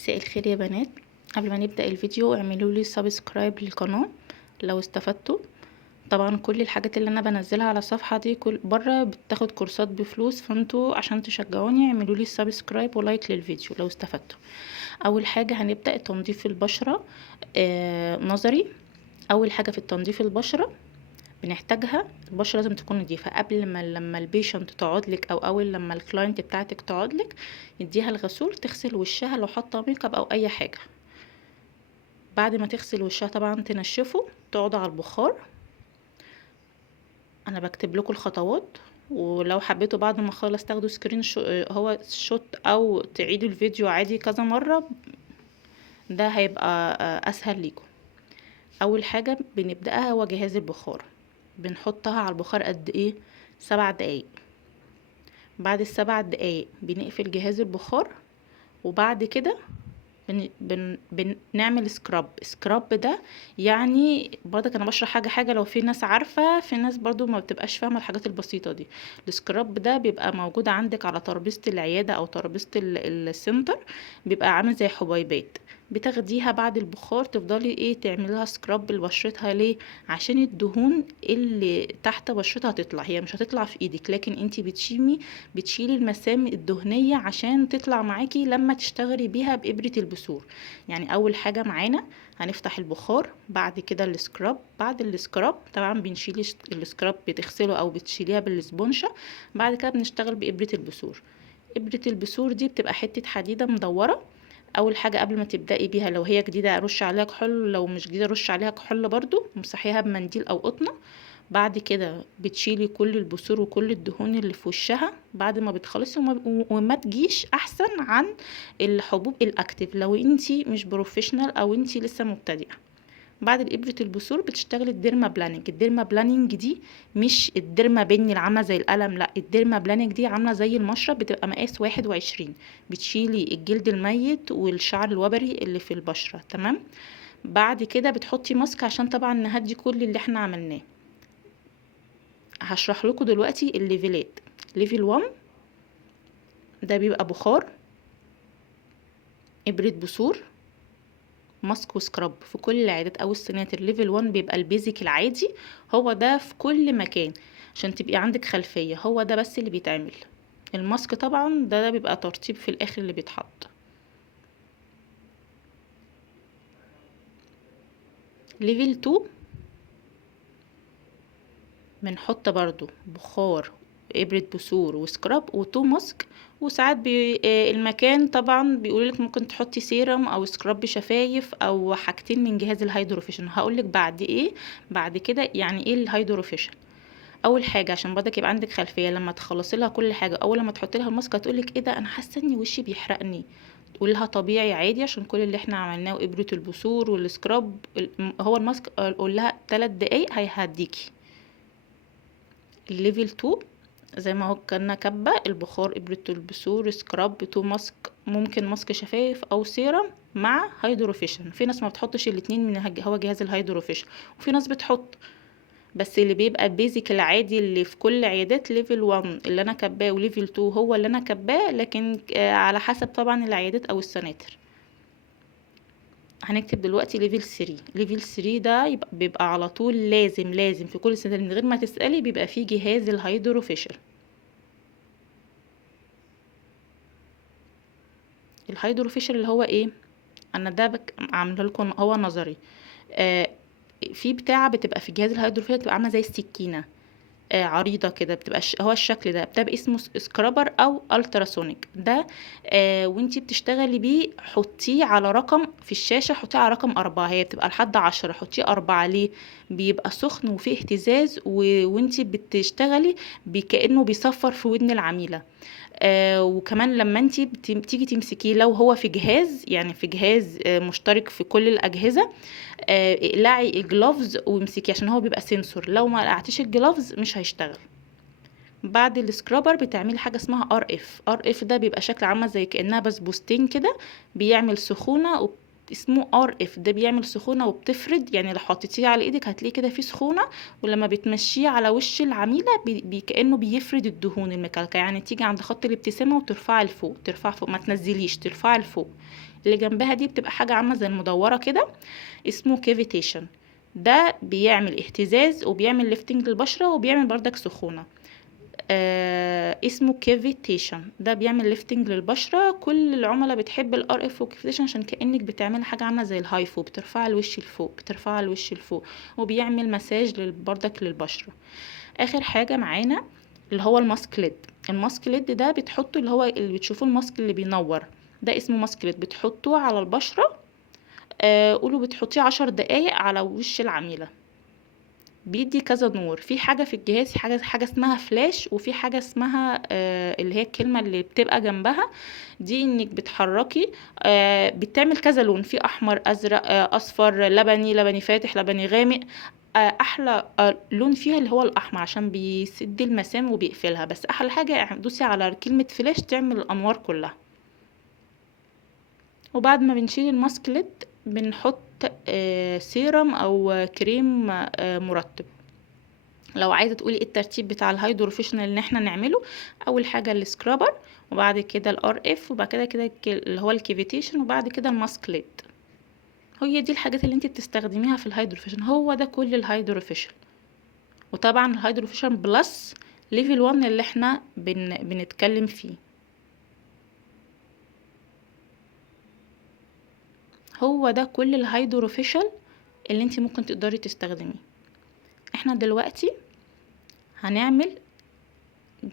مساء الخير يا بنات. قبل ما نبدأ الفيديو اعملوا لي سبسكرايب للقناة لو استفدتوا. طبعا كل الحاجات اللي انا بنزلها على الصفحة دي كل بره بتاخد كورسات بفلوس، فانتوا عشان تشجعوني اعملوا لي سبسكرايب ولايك للفيديو لو استفدتوا. اول حاجة هنبدأ تنظيف البشرة نظري. اول حاجة في تنظيف البشرة بنحتاجها، البشره لازم تكون نظيفه قبل ما لما البيشنت تقعد لك او اول لما الكلاينت بتاعتك تقعد لك يديها الغسول تغسل وشها لو حاطه ميك اب او اي حاجه. بعد ما تغسل وشها طبعا تنشفه، تقعد على البخار. انا بكتب لكم الخطوات، ولو حبيتوا بعد ما اخلص تاخدوا سكرين هو شوت او تعيدوا الفيديو عادي كذا مره، ده هيبقى اسهل ليكم. اول حاجه بنبداها هو جهاز البخار، بنحطها على البخار قد ايه؟ 7 دقايق. بعد ال7 دقايق بنقفل جهاز البخار، وبعد كده بنعمل سكراب ده. يعني برضك انا بشرح حاجه لو في ناس عارفه، في ناس برضو ما بتبقاش فاهمه الحاجات البسيطه دي. السكراب ده بيبقى موجود عندك على ترابيزه العياده او ترابيزه السنتر، بيبقى عامل زي حبيبات، بتاخديها بعد البخار تفضلي تعمليها سكراب لبشرتها. ليه؟ عشان الدهون اللي تحت بشرتها تطلع، هي مش هتطلع في ايدك لكن انتي بتشيلي المسام الدهنيه عشان تطلع معاكي لما تشتغلي بيها بابره البثور. يعني اول حاجه معانا هنفتح البخار، بعد كده السكراب. بعد السكراب طبعا بنشيل السكراب، بتغسله او بتشيليها بالسبونشه. بعد كده بنشتغل بابره البثور. ابره البثور دي بتبقى حته حديده مدوره. اول حاجه قبل ما تبداي بيها لو هي جديده رش عليها كحول، لو مش جديده رش عليها كحول برضو، امسحيها بمنديل او قطنه. بعد كده بتشيلي كل البثور وكل الدهون اللي في وشها بعد ما بتخلصي، وما تجيش احسن عن الحبوب الاكتف لو انتي مش بروفيشنال او انتي لسه مبتدئه. بعد الابره البثور بتشتغلي الديرما بلاننج. الديرما بلاننج دي مش الديرما بني اللي عامله زي القلم، لا، الديرما بلاننج دي عامله زي المشرب، بتبقى مقاس 21. بتشيلي الجلد الميت والشعر الوبري اللي في البشره. تمام. بعد كده بتحطي ماسك عشان طبعا نهدي كل اللي احنا عملناه. هشرح لكم دلوقتي الليفلات. ليفل 1 ده بيبقى بخار، ابرة بثور، ماسك وسكراب في كل العيادات او السناتر. ليفل 1 بيبقى البيزك العادي، هو ده في كل مكان عشان تبقي عندك خلفية، هو ده بس اللي بيتعمل. الماسك طبعا ده بيبقى ترطيب في الاخر اللي بيتحط. ليفل 2 بنحط برضو بخار، ابرة بثور وسكراب وتو ماسك. وساعات المكان طبعا بيقولك ممكن تحطي سيرم او سكراب شفايف او حاجتين من جهاز الهيدروفيشن. هقولك بعد ايه بعد كده يعني ايه الهيدروفيشن. اول حاجه عشان برضك يبقى عندك خلفيه، لما تخلصي لها كل حاجه اول لما تحطي لها الماسك هتقولك ايه ده انا حاسه ان وشي بيحرقني، تقول لها طبيعي عادي عشان كل اللي احنا عملناه وابره البثور والسكراب هو الماسك. قول لها 3 دقايق هيهديكي. الليفل 2 زي ما هو كنا كبة البخار، ابرة البثور، سكراب، تو ماسك، ممكن ماسك شفايف او سيرم مع هيدروفيشن. في ناس ما بتحطش الاتنين من هو جهاز الهيدروفيشن، وفي ناس بتحط. بس اللي بيبقى البيزك العادي اللي في كل عيادات ليفل 1 اللي انا كباه، وليفل 2 هو اللي انا كباه، لكن على حسب طبعا العيادات او السناتر. هنكتب دلوقتي ليفل 3. ليفل 3 ده بيبقى على طول لازم في كل سنة من غير ما تسألي بيبقى فيه جهاز الهيدروفيشل. الهيدروفيشل اللي هو ايه؟ انا ده عامله لكم هو نظري. آه في بتاعه بتبقى في جهاز الهيدروفيشل بتبقى عامله زي السكينه، عريضة كده، بتبقى هو الشكل ده بتبقى اسمه سكرابر او التراسونيك ده. وانتي بتشتغلي بيه حطيه على رقم في الشاشة، حطيه على رقم 4، هي بتبقى لحد 10، حطيه 4. ليه؟ بيبقى سخن وفيه اهتزاز وانتي بتشتغلي كأنه بيصفر في ودن العميلة. وكمان لما انتي بتيجي تمسكيه لو هو في جهاز، يعني في جهاز مشترك في كل الأجهزة، اقلعي الجلوفز وامسكيه عشان هو بيبقى سنسور، لو ما قلعتيش الجلوفز مش هيشتغل. بعد السكرابر بتعملي حاجه اسمها ار اف. ار اف ده بيبقى شكل عامله زي كانها بسبوستين كده، بيعمل سخونه اسمه ار اف. ده بيعمل سخونه وبتفرد، يعني لو حطيتيه على ايدك هتلاقي كده فيه سخونه، ولما بتمشيه على وش العميله كانه بيفرد الدهون المكلكه. يعني تيجي عند خط الابتسامه وترفعي لفوق، ترفع فوق، ما تنزليش، ترفعي لفوق. اللي جنبها دي بتبقى حاجه عامله زي المدوره كده، اسمه كيفيتيشن. ده بيعمل اهتزاز وبيعمل ليفتنج للبشره وبيعمل بردك سخونه. اسمه كيفيتيشن. ده بيعمل ليفتنج للبشره. كل العملاء بتحب الار اف وكيفيتيشن عشان كانك بتعمل حاجه عامله زي الهايفو، بترفع الوش لفوق، بترفع الوش لفوق، وبيعمل مساج بردك للبشره. اخر حاجه معانا اللي هو الماسك ليد. الماسك ليد ده بتحطه، اللي هو اللي بتشوفوه الماسك اللي بينور ده اسمه ماسك ليد، بتحطوه على البشره. قولوا بتحطيه 10 دقايق على وش العميله، بيدي كذا نور. في حاجه في الجهاز، حاجه اسمها فلاش، وفي حاجه اسمها اللي هي الكلمه اللي بتبقى جنبها دي، انك بتحركي بتعمل كذا لون، في احمر، ازرق، اصفر، لبني، لبني فاتح، لبني غامق. احلى لون فيها اللي هو الاحمر عشان بيسد المسام وبيقفلها. بس احلى حاجه دوسي على كلمه فلاش تعمل الانوار كلها. وبعد ما بنشيل الماسك ليد بنحط سيرم او كريم مرطب. لو عايزه تقولي ايه الترتيب بتاع الهيدروفيشنال اللي احنا نعمله، اول حاجه السكرابر، وبعد كده الار اف، وبعد كده اللي هو الكيفيتيشن، وبعد كده الماسك ليد. هي دي الحاجات اللي انت بتستخدميها في الهيدروفيشن. هو ده كل الهيدروفيشن. وطبعا الهيدروفيشن بلس ليفل 1 اللي احنا بنتكلم فيه. هو ده كل الهيدروفيشل اللي انت ممكن تقدري تستخدميه. احنا دلوقتي هنعمل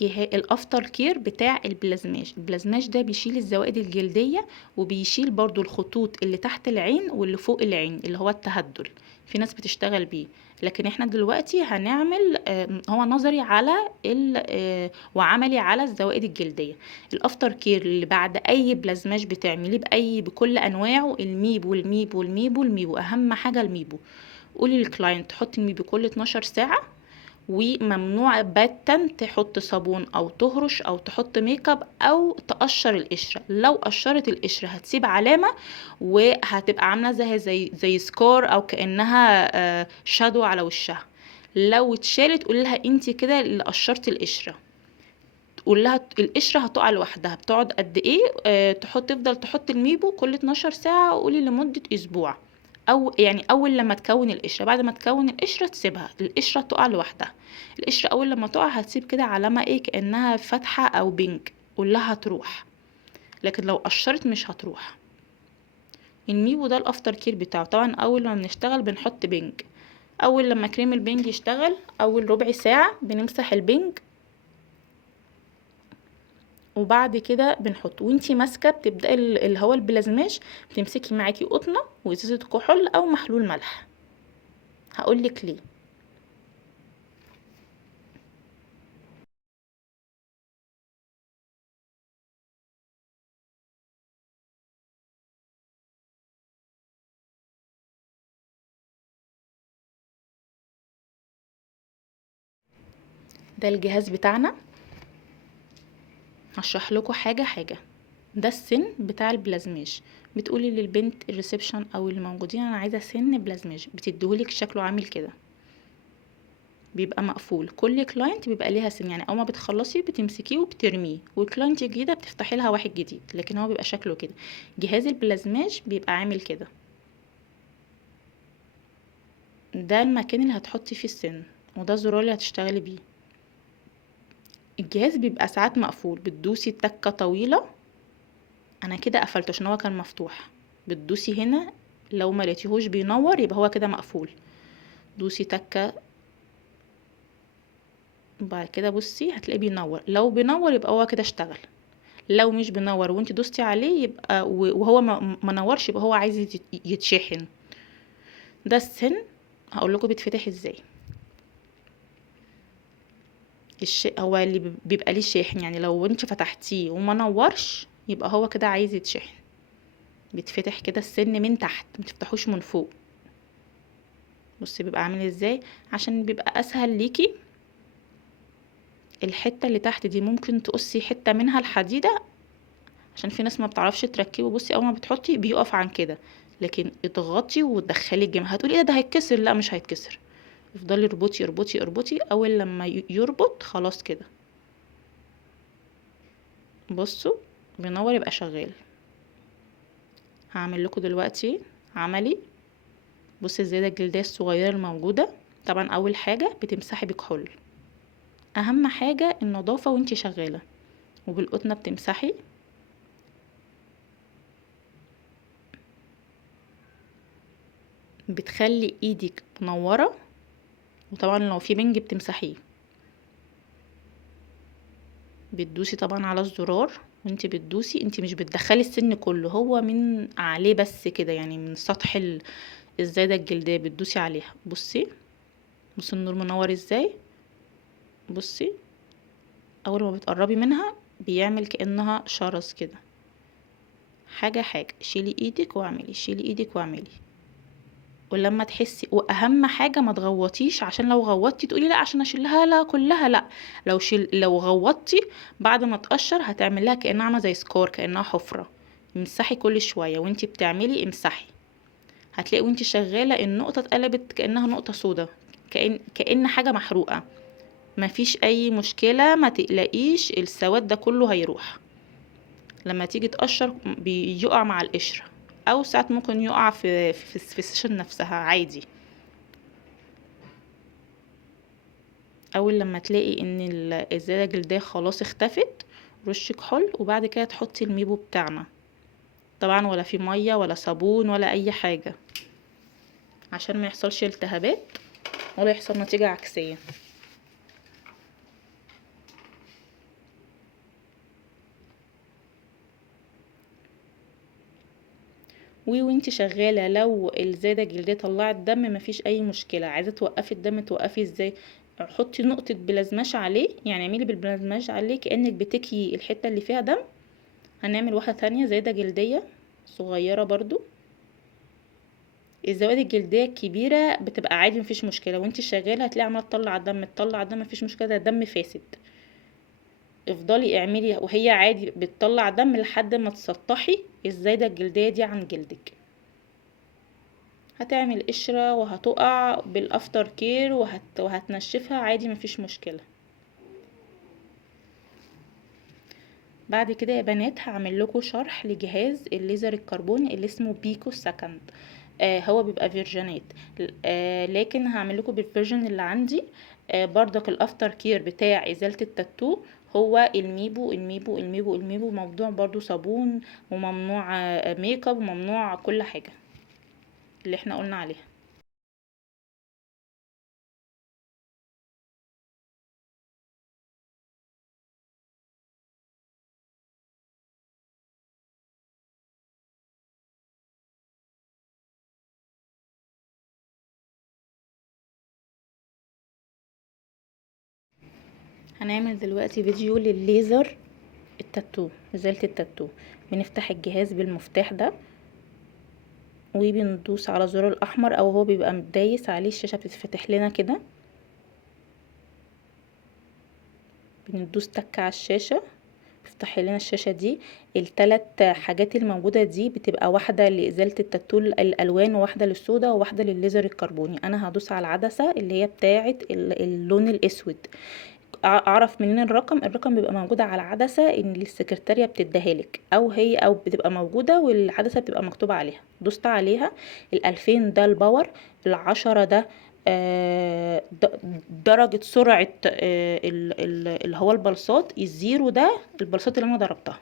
الافتر كير بتاع البلازماج. البلازماج ده بيشيل الزوائد الجلدية، وبيشيل برضو الخطوط اللي تحت العين واللي فوق العين اللي هو التهدل. في ناس بتشتغل بيه، لكن احنا دلوقتي هنعمل هو نظري على وعملي على الزوائد الجلدية. الافتر كير اللي بعد اي بلازماج بتعمليه بكل انواعه، الميبو والميبو والميبو والميبو، اهم حاجة الميبو. قولي للكلاينت تحط الميبو كل 12 ساعة، وممنوع باتا تحط صابون او تهرش او تحط ميك اب او تقشر القشره. لو قشرت القشره هتسيب علامه، وهتبقى عامله زي سكور، او كانها شادو على وشها. لو اتشالت قولي لها انت كده اللي قشرت القشره. تقول لها القشره هتقع لوحدها. بتقعد قد ايه؟ تفضل تحط الميبو كل 12 ساعه، وقولي لمده اسبوع. او يعني اول لما تكون القشره، بعد ما تكون القشره تسيبها القشره تقع لوحدها. القشره اول لما تقع هتسيب كده علامه ايه، كانها فتحه او بينك، قول لها هتروح. لكن لو قشرت مش هتروح. الميبو ده الافتر كير بتاعه. طبعا اول لما بنشتغل بنحط بينج. اول لما كريم البينج يشتغل اول ربع ساعه بنمسح البينج، وبعد كده بنحط. وانتي ماسكه بتبداي اللي هو البلازماج، بتمسكي معاكي قطنه وازازه كحول او محلول ملح. هقولك ليه. ده الجهاز بتاعنا. هشرح لكم حاجه حاجه. ده السن بتاع البلازماج. بتقولي للبنت الريسبشن او اللي موجودين انا عايزه سن بلازماج، بتديهولك شكله عامل كده، بيبقى مقفول. كل كلاينت بيبقى ليها سن، يعني اول ما بتخلصي بتمسكيه وبترميه، والكلاينت الجديده بتفتحي لها واحد جديد، لكن هو بيبقى شكله كده. جهاز البلازماج بيبقى عامل كده. ده المكان اللي هتحطي فيه السن، وده الزرار اللي هتشتغلي بيه. الجهاز بيبقى ساعات مقفول، بتدوسي تكه طويله. انا كده قفلته عشان هو كان مفتوح. بتدوسي هنا، لو ما لقيتيهوش بينور يبقى هو كده مقفول. دوسي تكه، بعد كده بصي هتلاقيه بينور. لو بينور يبقى هو كده اشتغل. لو مش بينور وانت دوستي عليه يبقى وهو ما نورش يبقى هو عايز يتشحن. ده السن. هقول لكم بيتفتح ازاي. هو اللي بيبقى ليه شاحن، يعني لو انت فتحتيه وما نورش يبقى هو كده عايز يتشحن. بيتفتح كده السن من تحت، ما تفتحوش من فوق. بصي بيبقى عامل ازاي عشان بيبقى اسهل ليكي. الحته اللي تحت دي ممكن تقصي حته منها الحديده، عشان في ناس ما بتعرفش تركبه. بصي اول ما بتحطي بيقف عن كده، لكن اضغطي وتدخلي الجيم. هتقولي ايه ده هيتكسر؟ لا مش هيتكسر. افضلي اربطي اربطي اربطي، اول لما يربط خلاص كده. بصوا بينور يبقى شغال. هعمل لكم دلوقتي عملي. بصي الزيادة الجلدية الصغيرة الموجودة. طبعا اول حاجة بتمسحي بكحول، اهم حاجة النظافة وانتي شغالة، وبالقطنة بتمسحي. بتخلي ايدك منورة، وطبعا لو في بنج بتمسحيه. بتدوسي طبعا على الزرار، وانتي بتدوسي انتي مش بتدخلي السن كله، هو من عليه بس كده، يعني من سطح الزايدة الجلدية بتدوسي عليها. بصي بصي النور منور ازاي. بصي اول ما بتقربي منها بيعمل كأنها شرس كده. حاجة حاجة شيلي ايدك واعملي، شيلي ايدك واعملي. ولما تحسي، واهم حاجه ما تغوطيش، عشان لو غوطتي تقولي لا عشان اشيلها لا كلها، لا. لو غوطتي بعد ما تقشر هتعمل لها كانها عامله زي سكار، كانها حفره. امسحي كل شويه وانتي بتعملي، امسحي. هتلاقي وانتي شغاله النقطه اتقلبت كانها نقطه سودا، كأن حاجه محروقه. مفيش اي مشكله، ما تقلقيش، السواد ده كله هيروح. لما تيجي تقشر بيقع مع القشره، او ساعات ممكن يقع في السيشن نفسها عادي. اول لما تلاقي ان الزيادة الجلدية خلاص اختفت، رشي كحول، وبعد كده تحطي الميبو بتاعنا. طبعا ولا في مية ولا صابون ولا اي حاجة، عشان ما يحصلش التهابات ولا يحصل نتيجة عكسية. وانتي شغالة لو الزيادة الجلدية طلعت دم مفيش اي مشكلة. عايزة توقفي الدم توقفي ازاي؟ حطي نقطة بلازماش عليه، يعني اعملي بالبلازماش عليه كأنك بتكيي الحتة اللي فيها دم. هنعمل واحدة تانية زيادة جلدية صغيرة برضو. الزوائد الجلديه الكبيره بتبقى عادي مفيش مشكله، وانت شغاله هتلاقي عماله تطلع دم تطلع دم، مفيش مشكله، ده دم فاسد. افضلي اعملي وهي عادي بتطلع دم لحد ما تسطحي الزايده الجلديه دي عن جلدك. هتعمل قشره وهتقع بالافتر كير وهتنشفها عادي مفيش مشكله. بعد كده يا بنات هعمل لكم شرح لجهاز الليزر الكربوني اللي اسمه بيكو سكند. هو بيبقى فيرجنات، لكن هعمل لكم بالفيرجن اللي عندي. بردك الافتر كير بتاع ازالة التاتو هو الميبو الميبو الميبو الميبو، ممنوع برضو صابون، وممنوع ميك اب، وممنوع كل حاجة اللي احنا قلنا عليها. هنعمل دلوقتي فيديو للليزر التاتو، ازالة التاتو. بنفتح الجهاز بالمفتاح ده، وبندوس على الزرار الاحمر، او هو بيبقى متدايس عليه الشاشة بتتفتح لنا كده. بندوس تك على الشاشة بيفتح لنا الشاشة دي. الثلاث حاجات الموجودة دي بتبقى واحدة لإزالة التاتو الألوان، وواحدة للسودا، وواحدة للليزر الكربوني. أنا هدوس على العدسة اللي هي بتاعة اللون الأسود. اعرف منين الرقم؟ الرقم بيبقى موجودة على العدسة ان السكرتارية بتديهالك، او بتبقى موجودة والعدسة بتبقى مكتوب عليها. دوست عليها. 2000 ده الباور، 10 ده درجة سرعة اللي هو البلصات، الزيرو ده البلصات اللي انا ضربتها.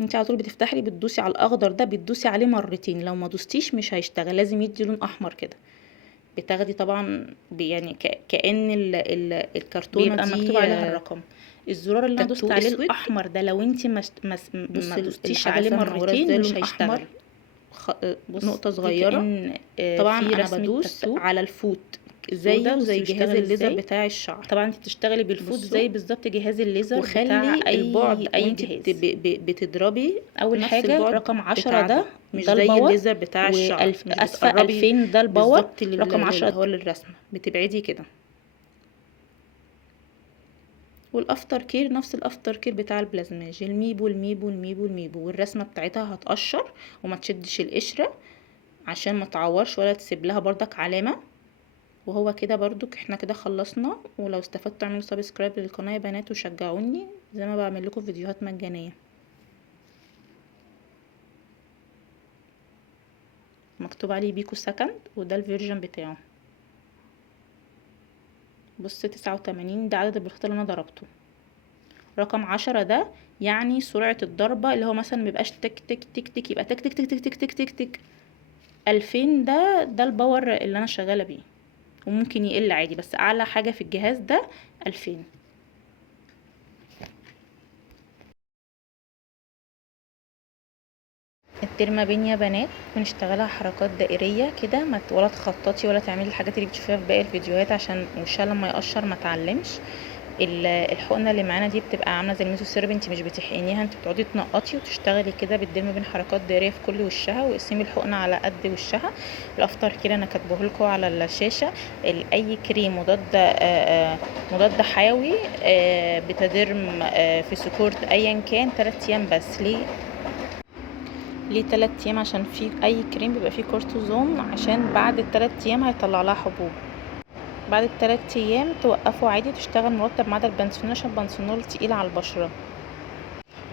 انت على طول بتفتحي لي بتدوسي على الاخضر ده، بتدوسي عليه مرتين، لو ما دوستيش مش هيشتغل، لازم يدي لون احمر كده. بتاخدي طبعا يعني كأن الكرتونة بيبقى دي مكتوب عليها الرقم. الزرار اللي انا دوست عليه الاحمر ده لو انت ما دوستيش عليه مرتين مش هيشتغل. نقطة صغيرة. طبعا انا بدوس على الفوت زي جهاز الليزر بتاع الشعر. طبعا انت بتشتغلي بالفوت زي بالظبط جهاز الليزر بتاع البعد اي جهاز. بتضربي اول حاجه رقم 10 ده مش زي الليزر بتاع الشعر، اسفل 2000 ده الباور، رقم 10 هو للرسم. بتبعدي كده والافتر كير نفس الافتر كير بتاع البلازماج، الميبو الميبو الميبو الميبو، والرسمه بتاعتها هتقشر وما تشدش القشره عشان ما تعورش ولا تسيب لها بردك علامه. وهو كده برضك احنا كده خلصنا. ولو استفدتوا اعملوا سبسكرايب للقناه يا بنات وشجعوني زي ما بعمل لكم فيديوهات مجانيه. مكتوب عليه بيكو سكند، وده الفيرجن بتاعه. بص 89 ده عدد البلوكات اللي انا ضربته. رقم 10 ده يعني سرعة الضربة، اللي هو مثلا مبيبقاش تك تك تك تك، يبقى تك تك تك تك تك تك تك تك. 2000 ده الباور اللي انا شغالة بيه، وممكن يقل عادي، بس اعلى حاجة في الجهاز ده 2000. الترمة بين يا بنات بنشتغلها حركات دائرية كده، ولا تخططي ولا تعملي الحاجات اللي بتشوفيها في باقي الفيديوهات عشان وشها لما يقشر ما تعلمش. الحقنه اللي معانا دي بتبقى عامله زي الميزو سيرب، انت مش بتحقنيها، انت بتقعدي تنقطي وتشتغلي كده بالدم بين حركات دائريه في كل وشها، واقسمي الحقنه على قد وشها. الافتر كده انا كاتبه لكم على الشاشه. اي كريم مضاد حيوي بتدرم في سكورت ايا كان 3 ايام بس. ليه 3 ايام؟ عشان في اي كريم بيبقى فيه كورتيزون، عشان بعد ال3 ايام هيطلع لها حبوب. بعد ال3 ايام توقفوا عادي تشتغل مرطب ما عدا البنسلين، عشان البنسلين تقيل على البشره.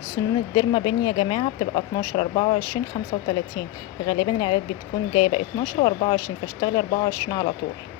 سنون الديرما بين يا جماعه بتبقى 12 24 35. غالبا العيادات بتكون جايبه 12 و24، فاشتغلي 24 على طول.